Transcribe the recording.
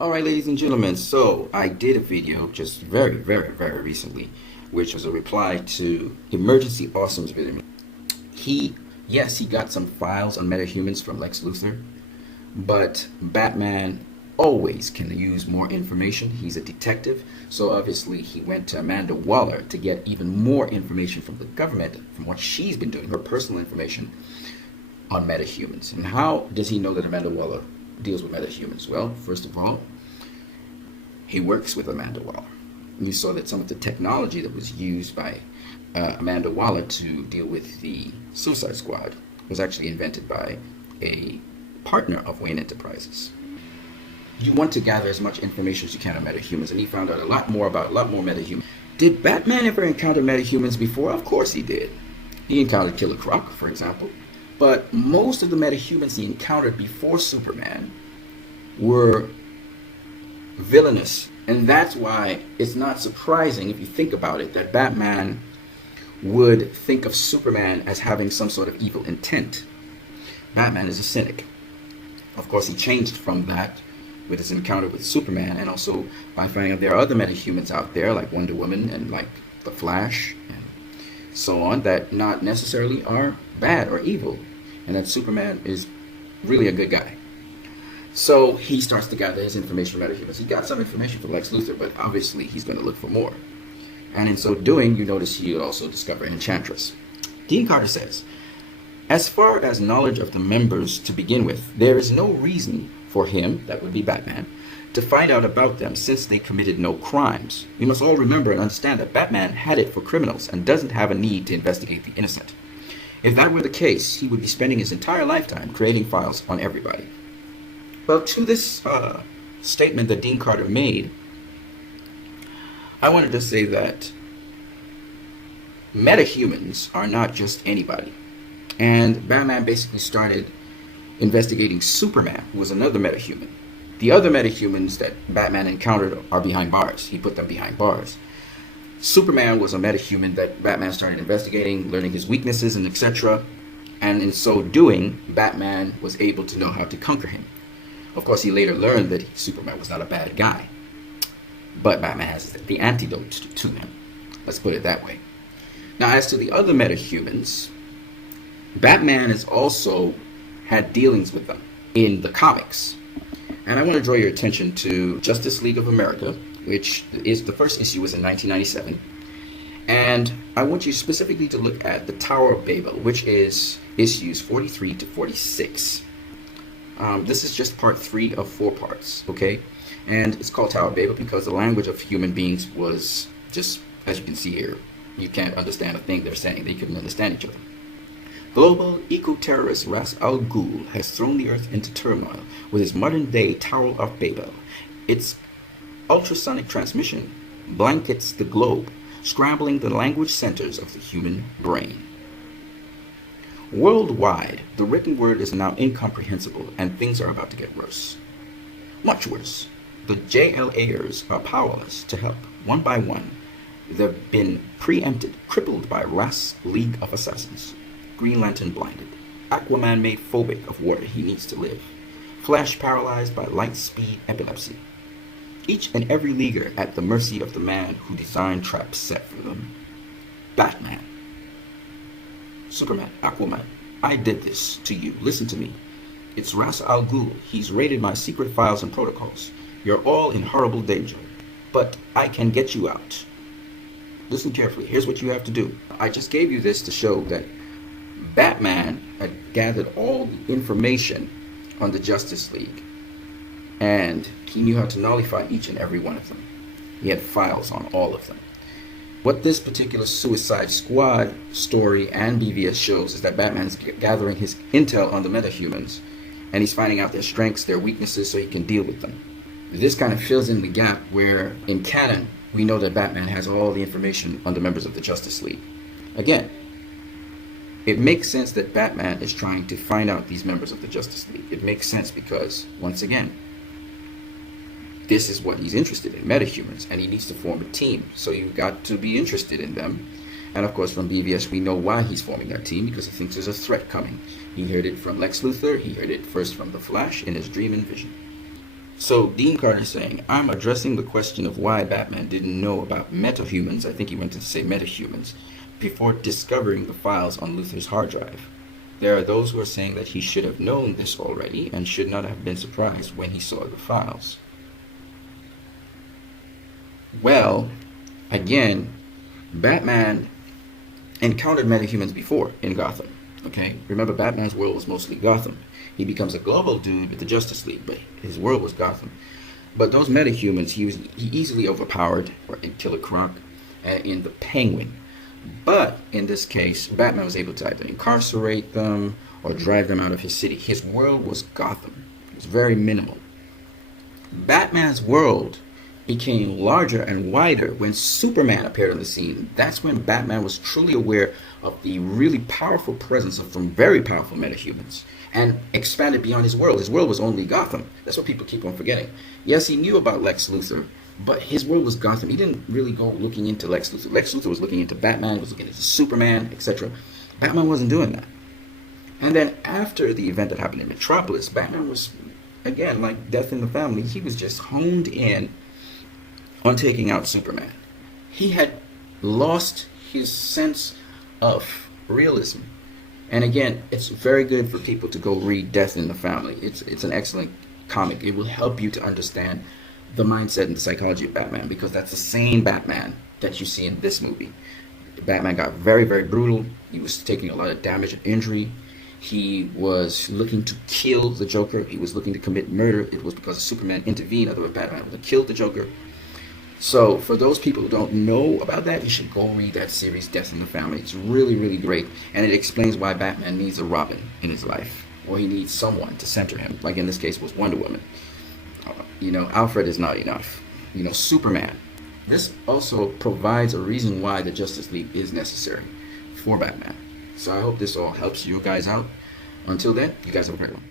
Alright, ladies and gentlemen, so I did a video just very recently, which was a reply to Emergency Awesome's video. Yes, he got some files on metahumans from Lex Luthor, but Batman always can use more information. He's a detective, so obviously he went to Amanda Waller to get even more information from the government, from what she's been doing, her personal information on metahumans. And how does he know that Amanda Waller deals with metahumans? Well, first of all, he works with Amanda Waller. And you saw that some of the technology that was used by Amanda Waller to deal with the Suicide Squad was actually invented by a partner of Wayne Enterprises. You want to gather as much information as you can on metahumans, and he found out a lot more metahumans. Did Batman ever encounter metahumans before? Of course he did. He encountered Killer Croc, for example. But most of the metahumans he encountered before Superman were villainous, and that's why it's not surprising, if you think about it, that Batman would think of Superman as having some sort of evil intent. Batman is a cynic. Of course, he changed from that with his encounter with Superman, and also by finding out there are other metahumans out there, like Wonder Woman and like the Flash and so on, that not necessarily are bad or evil, and that Superman is really a good guy. So he starts to gather his information from metahumans. He got some information from Lex Luthor, but obviously he's going to look for more. And in so doing, you notice he would also discover an Enchantress. Dean Carter says, as far as knowledge of the members to begin with, there is no reason for him, that would be Batman, to find out about them since they committed no crimes. We must all remember and understand that Batman had it for criminals and doesn't have a need to investigate the innocent. If that were the case, he would be spending his entire lifetime creating files on everybody. Well, to this statement that Dean Carter made, I wanted to say that metahumans are not just anybody. And Batman basically started investigating Superman, who was another metahuman. The other metahumans that Batman encountered are behind bars. He put them behind bars. Superman was a metahuman that Batman started investigating, learning his weaknesses and etc. And in so doing, Batman was able to know how to conquer him. Of course, he later learned that Superman was not a bad guy. But Batman has the antidote to him. Let's put it that way. Now, as to the other metahumans, Batman has also had dealings with them in the comics. And I want to draw your attention to Justice League of America, which is the first issue was in 1997. And I want you specifically to look at the Tower of Babel, which is issues 43 to 46. This is just part 3 of 4 parts, okay? And it's called Tower of Babel because the language of human beings was just, as you can see here, you can't understand a thing they're saying. They couldn't understand each other. Global eco-terrorist Ras Al Ghul has thrown the Earth into turmoil with his modern-day Tower of Babel. Its ultrasonic transmission blankets the globe, scrambling the language centers of the human brain. Worldwide, the written word is now incomprehensible, and things are about to get worse. Much worse. The JLAers are powerless to help. One by one, they've been preempted, crippled by Ras' League of Assassins. Green Lantern blinded. Aquaman made phobic of water he needs to live. Flash paralyzed by light-speed epilepsy. Each and every leaguer at the mercy of the man who designed traps set for them. Batman. Superman, Aquaman, I did this to you. Listen to me. It's Ras Al Ghul. He's raided my secret files and protocols. You're all in horrible danger. But I can get you out. Listen carefully. Here's what you have to do. I just gave you this to show that Batman had gathered all the information on the Justice League. And he knew how to nullify each and every one of them. He had files on all of them. What this particular Suicide Squad story and BvS shows is that Batman's gathering his intel on the metahumans, and he's finding out their strengths, their weaknesses, so he can deal with them. This kind of fills in the gap where, in canon, we know that Batman has all the information on the members of the Justice League. Again, it makes sense that Batman is trying to find out these members of the Justice League. It makes sense because, once again, this is what he's interested in, metahumans, and he needs to form a team. So you've got to be interested in them. And of course, from BvS, we know why he's forming that team, because he thinks there's a threat coming. He heard it from Lex Luthor. He heard it first from the Flash in his dream and vision. So Dean Carter is saying, I'm addressing the question of why Batman didn't know about metahumans, I think he meant to say metahumans, before discovering the files on Luthor's hard drive. There are those who are saying that he should have known this already and should not have been surprised when he saw the files. Well, again, Batman encountered metahumans before in Gotham. Okay, remember Batman's world was mostly Gotham. He becomes a global dude with the Justice League, but his world was Gotham. But those metahumans, he easily overpowered or in Killer Croc in the Penguin. But in this case, Batman was able to either incarcerate them or drive them out of his city. His world was Gotham. It was very minimal. Batman's world became larger and wider when Superman appeared on the scene. That's when Batman was truly aware of the really powerful presence of some very powerful metahumans and expanded beyond his world. His world was only Gotham. That's what people keep on forgetting. Yes, he knew about Lex Luthor, but his world was Gotham. He didn't really go looking into Lex Luthor. Lex Luthor was looking into Batman, was looking into Superman, etc. Batman wasn't doing that. And then after the event that happened in Metropolis, Batman was, again, like Death in the Family, he was just honed in on taking out Superman. He had lost his sense of realism. And again, it's very good for people to go read Death in the Family. It's an excellent comic. It will help you to understand the mindset and the psychology of Batman, because that's the same Batman that you see in this movie. Batman got very, very brutal. He was taking a lot of damage and injury. He was looking to kill the Joker. He was looking to commit murder. It was because Superman intervened. Otherwise, Batman would have killed the Joker. So for those people who don't know about that, you should go read that series, Death in the Family. It's really, really great. And it explains why Batman needs a Robin in his life. Or he needs someone to center him. Like in this case was Wonder Woman. Alfred is not enough. Superman. This also provides a reason why the Justice League is necessary for Batman. So I hope this all helps you guys out. Until then, you guys have a great one.